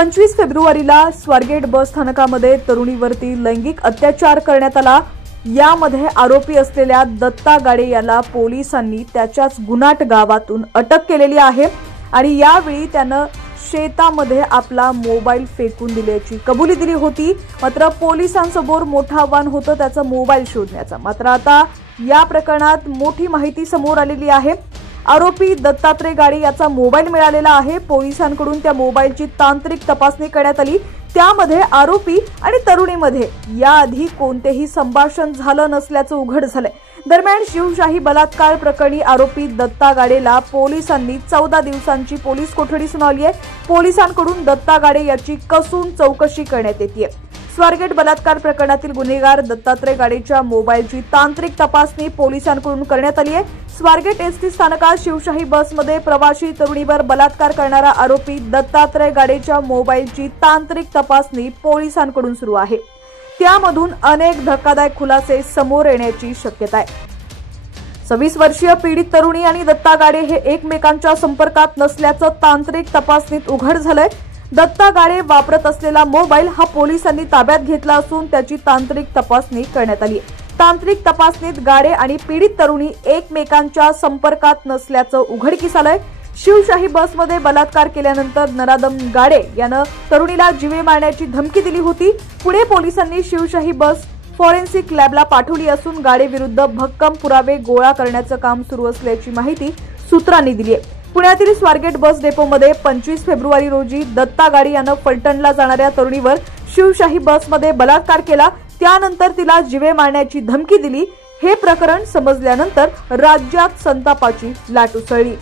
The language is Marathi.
25 फेब्रुवारीला स्वारगेट बस स्थानकामध्ये तरुणीवरती लैंगिक अत्याचार करण्यात आला। यामध्ये आरोपी असलेल्या दत्ता गाडे याला पोलिसांनी त्याच्याच गुन्हाट गावातून अटक केलेली आहे आणि यावेळी त्यानं शेतामध्ये आपला मोबाईल फेकून दिल्याची कबुली दिली होती। मात्र पोलिसांसमोर मोठं आव्हान होतं त्याचा मोबाईल शोधण्याचा। मात्र आता या प्रकरणात मोठी माहिती समोर आलेली आहे। आरोपी दत्तात्रय गाडे याचा मोबाईल मिळालेला आहे। पोलिसांकडून त्या मोबाईलची तांत्रिक तपासणी करण्यात आली। त्यामध्ये आरोपी आणि तरुणीमध्ये याआधी कोणतेही संभाषण झालं नसल्याचं उघड झालंय। दरम्यान शिवशाही बलात्कार प्रकरणी आरोपी दत्ता गाडेला पोलिसांनी 14 दिवसांची पोलीस कोठडी सुनावली आहे। पोलिसांकडून दत्ता गाडे याची कसून चौकशी करण्यात येते। स्वारगेट बलात्कार प्रकरणातील गुन्हेगार दत्तात्रय गाडेच्या मोबाईलची तांत्रिक तपासणी पोलिसांकडून करण्यात आली आहे। स्वारगेट एसटी स्थानकात शिवशाही बसमध्ये प्रवासी तरुणीवर बलात्कार करणारा आरोपी दत्तात्रय गाडेच्या मोबाईलची तांत्रिक तपासणी पोलिसांकडून सुरू आहे। त्यामधून अनेक धक्कादायक खुलासे समोर येण्याची शक्यता आहे। 26 वर्षीय पीडित तरुणी आणि दत्ता गाडे हे एकमेकांच्या संपर्कात नसल्याचं तांत्रिक तपासणीत उघड झालंय। दत्ता गाडे वापरत असलेला मोबाईल हा पोलिसांनी ताब्यात घेतला असून त्याची तांत्रिक तपासणी करण्यात आली आहे। तांत्रिक तपासणीत गाडे आणि पीडित तरुणी एकमेकांच्या संपर्कात नसल्याचं उघडकीस आलंय। शिवशाही बसमध्ये बलात्कार केल्यानंतर नराधम गाडे यानं तरुणीला जीवे मारण्याची धमकी दिली होती। पुणे पोलिसांनी शिवशाही बस फॉरेन्सिक लॅबला पाठवली असून गाडे विरुद्ध भक्कम पुरावे गोळा करण्याचं काम सुरू असल्याची माहिती सूत्रांनी दिली आहे। पुण्यातील स्वारगेट बस डेपोमध्ये 25 फेब्रुवारी रोजी दत्ता गाडे यानं फलटणला जाणाऱ्या तरुणीवर शिवशाही बसमध्ये बलात्कार केला। त्यानंतर तिला जीवे मारण्याची धमकी दिली। हे प्रकरण समजल्यानंतर राज्यात संतापाची लाट उसळली।